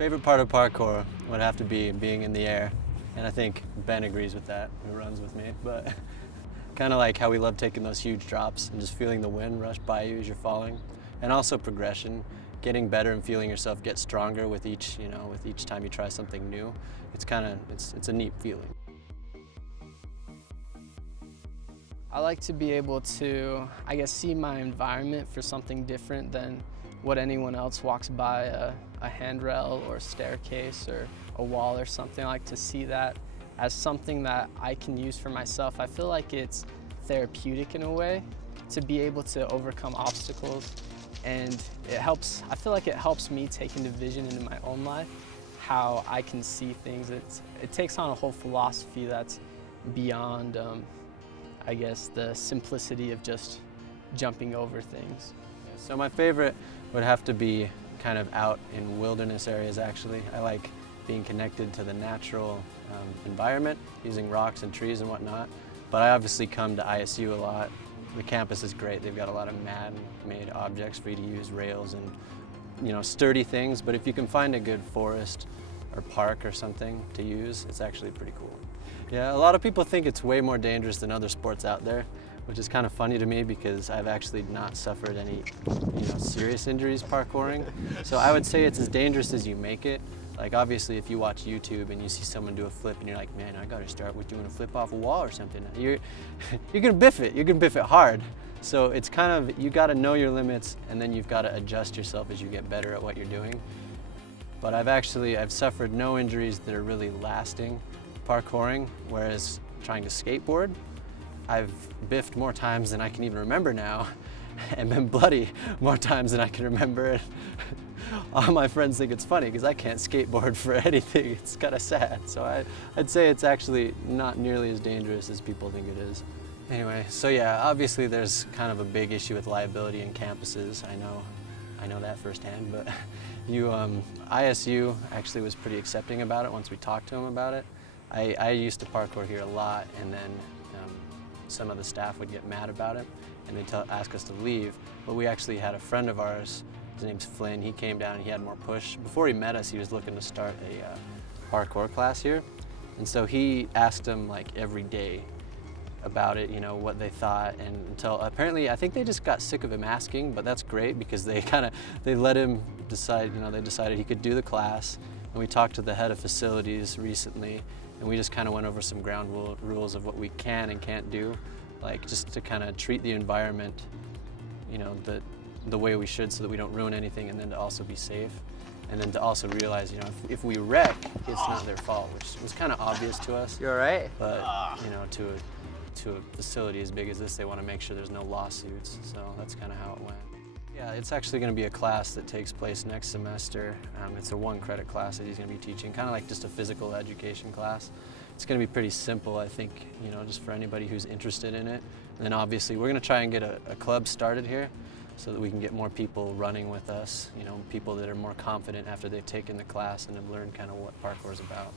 Favorite part of parkour would have to be being in the air, and I think Ben agrees with that, who runs with me, but kind of like how we love taking those huge drops and just feeling the wind rush by you as you're falling, and also progression, getting better and feeling yourself get stronger with each, with each time you try something new. It's a neat feeling. I like to be able to, see my environment for something different than what anyone else walks by, a handrail or a staircase or a wall or something. I like to see that as something that I can use for myself. I feel like it's therapeutic in a way to be able to overcome obstacles, and I feel like it helps me take into vision into my own life how I can see things. It takes on a whole philosophy that's beyond, the simplicity of just jumping over things. So my favorite would have to be kind of out in wilderness areas, actually. I like being connected to the natural environment, using rocks and trees and whatnot. But I obviously come to ISU a lot. The campus is great. They've got a lot of man-made objects for you to use, rails and sturdy things. But if you can find a good forest or park or something to use, it's actually pretty cool. Yeah, a lot of people think it's way more dangerous than other sports out there, which is kind of funny to me because I've actually not suffered any serious injuries parkouring. So I would say it's as dangerous as you make it. Like obviously if you watch YouTube and you see someone do a flip and you're like, man, I gotta start with doing a flip off a wall or something. You're gonna biff it. You're gonna biff it hard. So it's kind of, you gotta know your limits, and then you've gotta adjust yourself as you get better at what you're doing. But I've suffered no injuries that are really lasting parkouring, whereas trying to skateboard, I've biffed more times than I can even remember now, and been bloody more times than I can remember. All my friends think it's funny because I can't skateboard for anything. It's kind of sad. So I'd say it's actually not nearly as dangerous as people think it is. Anyway, so yeah, obviously there's kind of a big issue with liability in campuses. I know that firsthand, but ISU actually was pretty accepting about it once we talked to them about it. I used to parkour here a lot, and then some of the staff would get mad about it and they'd ask us to leave. But we actually had a friend of ours, his name's Flynn. He came down and he had more push. Before he met us, he was looking to start a parkour class here. And so he asked them like every day about it, what they thought, and until apparently, I think they just got sick of him asking, but that's great because they let him decide, they decided he could do the class. And we talked to the head of facilities recently, and we just kind of went over some ground rules of what we can and can't do, like just to kind of treat the environment, the way we should, so that we don't ruin anything, and then to also be safe, and then to also realize, if we wreck, it's not their fault, which was kind of obvious to us. You're right. But to a facility as big as this, they want to make sure there's no lawsuits, so that's kind of how it went. Yeah, it's actually going to be a class that takes place next semester. It's a 1-credit class that he's going to be teaching, kind of like just a physical education class. It's going to be pretty simple, I think, just for anybody who's interested in it. And then obviously we're going to try and get a club started here so that we can get more people running with us, people that are more confident after they've taken the class and have learned kind of what parkour is about.